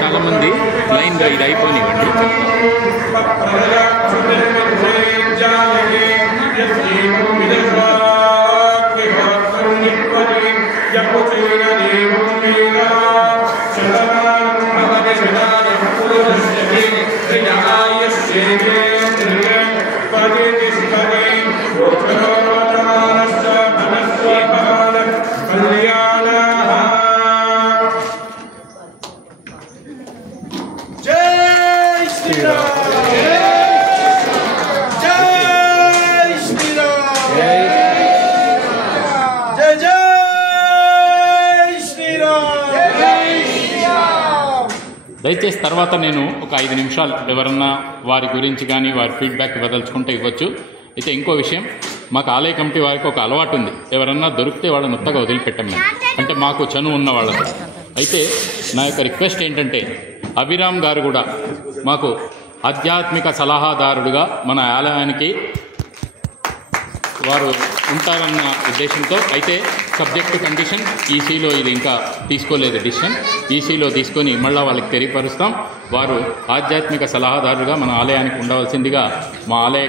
చాలా మంది లైన్ గా ఇది అయిపోయివ్వండి. దయచేసి తర్వాత నేను ఒక 5 నిమిషాలు ఎవరన్నా వారి గురించి కానీ వారి ఫీడ్బ్యాక్ ఇవ్వదలుచుకుంటే ఇవ్వచ్చు. అయితే ఇంకో విషయం, మాకు ఆలయ కమిటీ వారికి ఒక అలవాటు ఉంది, ఎవరన్నా దొరికితే వాళ్ళని ఉత్తగా వదిలిపెట్టాం మేము, అంటే మాకు చనువు ఉన్న వాళ్ళతో. అయితే నా యొక్క రిక్వెస్ట్ ఏంటంటే, అభిరామ్ గారు కూడా మాకు ఆధ్యాత్మిక సలహాదారుడుగా మన ఆలయానికి వారు ఉంటారన్న ఉద్దేశంతో, అయితే సబ్జెక్టు కండిషన్ ఈసీలో ఇది ఇంకా తీసుకోలేదు డిసిషన్, ఈసీలో తీసుకొని మళ్ళీ వాళ్ళకి తెలియపరుస్తాం. వారు ఆధ్యాత్మిక సలహాదారుగా మన ఆలయానికి ఉండవలసిందిగా మా ఆలయ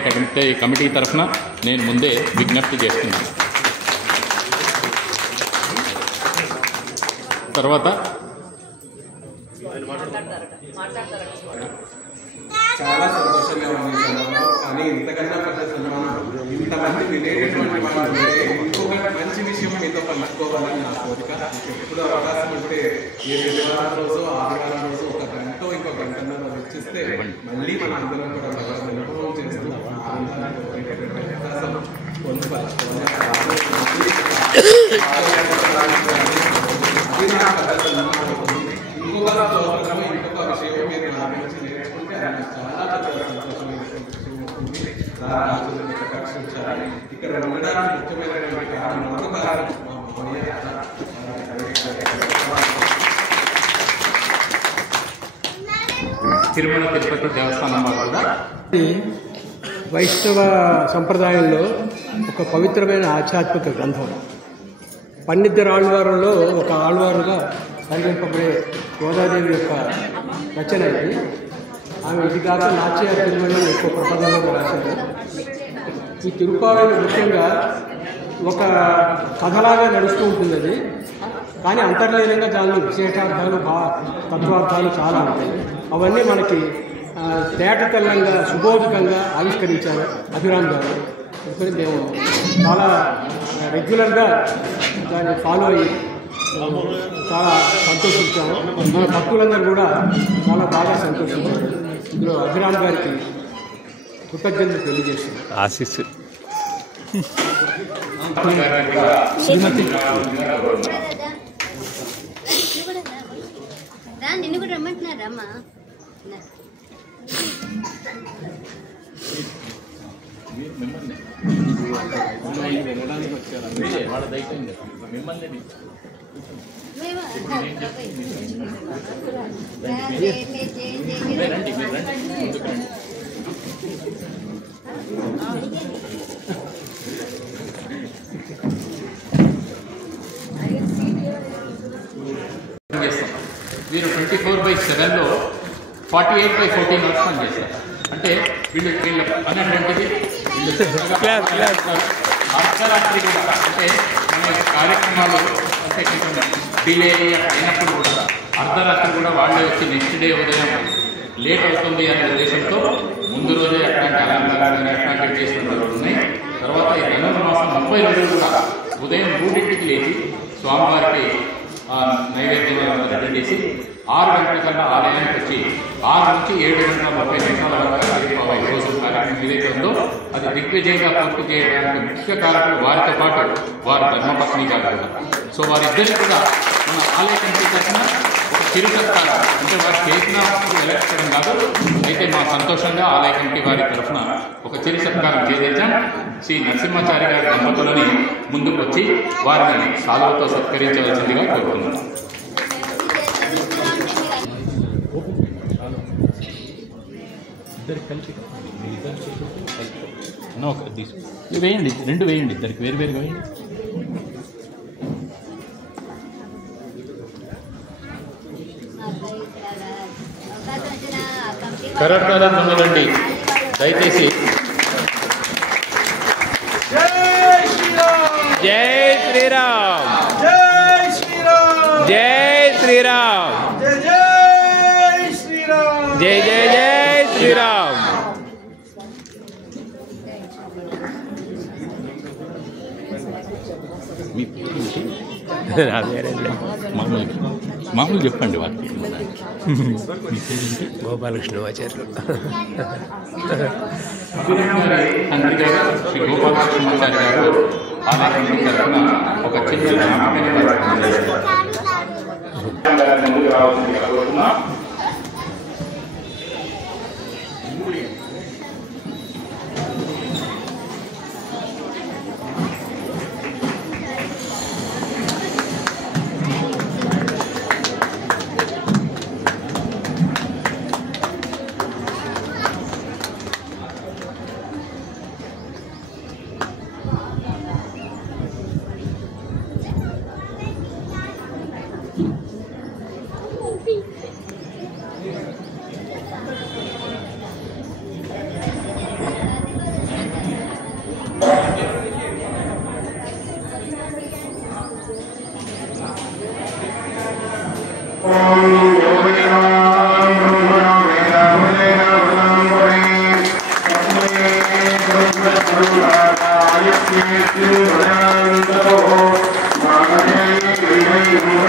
కమిటీ తరఫున నేను ముందే విజ్ఞప్తి చేస్తున్నాను. తర్వాత చాలా సంతోషంగా ఉంది సన్మానం. కానీ ఇంతకన్నా పెద్ద సన్మానం ఇంతమంది వినేటటువంటి వాళ్ళు ఉంటే ఇంకొక మంచి విషయం మీతో పంచుకోవాలని నా కోరిక. ఎప్పుడు అవకాశం ఉంటే ఏ శనివారం రోజు ఆదివారం రోజు ఒక గంట ఇంకో గంటన్నర వచ్చిస్తే మళ్ళీ మన అందరం కూడా అనుభవం చేస్తూ అవకాశం పొందుపరచుకోవాలి. ఇంకొక ఇంకొక విషయం మీరు నా గురించి నేర్చుకుంటే చాలా సంతోషమైన విషయం. ఇక్కడ ఉండడానికి ముఖ్యమైనటువంటి కారణం ఇంకొక తిరుమల తిరుపతి దేవస్థానం కూడా వైష్ణవ సంప్రదాయంలో ఒక పవిత్రమైన ఆధ్యాత్మిక గ్రంథం. పన్నిద్దరు ఆళ్వారుల్లో ఒక ఆళ్వారుగా సంకల్పబడే గోదాదేవి యొక్క రచన ఇది. ఆమె ఇది కాక నాట్య తిరుమల ఎక్కువ ప్రపంచంలో రాశారు. ఈ తిరుపావళి ముఖ్యంగా ఒక కథలాగా నడుస్తూ ఉంటుంది అది, కానీ అంతర్లీనంగా దానిలో విశేషార్థాలు తత్వార్థాలు చాలా ఉంటాయి. అవన్నీ మనకి తేటతెల్లంగా సుబోధకంగా ఆవిష్కరించారు అభిరామ్ గారు. అందుకని మేము చాలా రెగ్యులర్గా దాన్ని ఫాలో అయ్యి చాలా సంతోషించాము. మన భక్తులందరూ కూడా చాలా బాగా సంతోషించారు. ఇందులో అభిరామ్ గారికి కృతజ్ఞతలు తెలియజేస్తున్నాం. ఆశీస్సు శ్రీమతి నిన్ను కూడా రమ్మంటున్నారమ్మా. వినడానికి వచ్చారు మిమ్మల్ని వీరు 24/7లో 48/14 అవర్స్ పని చేస్తారు. అంటే వీళ్ళు అనేటువంటిది అర్ధరాత్రి కూడా, అంటే మన కార్యక్రమాలు అంటే కొంచెం డిలే అయినప్పుడు కూడా అర్ధరాత్రి కూడా వాళ్ళే వచ్చి నెక్స్ట్ డే ఉదయం లేట్ అవుతుంది అనే ఉద్దేశంతో ముందు రోజే అట్లాంటి అలంకారాలు అట్లాంటివి చేసిన రోజులు ఉన్నాయి. తర్వాత ఈ ధనుర్మాసం 30 రోజులు కూడా ఉదయం 3ంటికి లేచి స్వామివారికి నైవేద్యం రెడీ చేసి 6 గంటల కన్నా ఆలయానికి వచ్చి 6 నుంచి 7:30 వరకు కోసం కార్యక్రమం ఏదైతే ఉందో అది దిగ్విజయంగా పూర్తి చేయడానికి ముఖ్య కారకులు వారితో పాటు వారి ధర్మపత్ని గారు. సో వారిద్దరికీ కూడా మన ఆలయ కమిటీ తరఫున ఒక చిరు సత్కారం, అంటే వారు చేసిన వెలక్షడం కాదు, అయితే మా సంతోషంగా ఆలయ కమిటీ వారి తరఫున ఒక చిరు సత్కారం చేయించాం. శ్రీ నరసింహాచారి గారి దంపతులని ముందుకు వచ్చి వారిని సాలువతో సత్కరించవలసిందిగా కోరుతున్నాం. ఇద్దరికి కలిసి వేయండి, 2 వేయండి, ఇద్దరికి వేరువేరుగా వేయండి. కరటాలను నమ్మదండి దయచేసి. జై శ్రీరామ్, జై శ్రీరామ్, జై శ్రీరామ్, జై శ్రీరామ్, జై జై జై శ్రీరామ్. మీ మామూలు చెప్పండి వారికి. గోపాలకృష్ణమాచార్యులు తండ్రి గారు శ్రీ గోపాలకృష్ణమాచారి గారు ఆలయం తరఫున ఒక చిన్న ముందుకు రావాల్సిందిగా కోరుతున్నాం.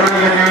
Thank you.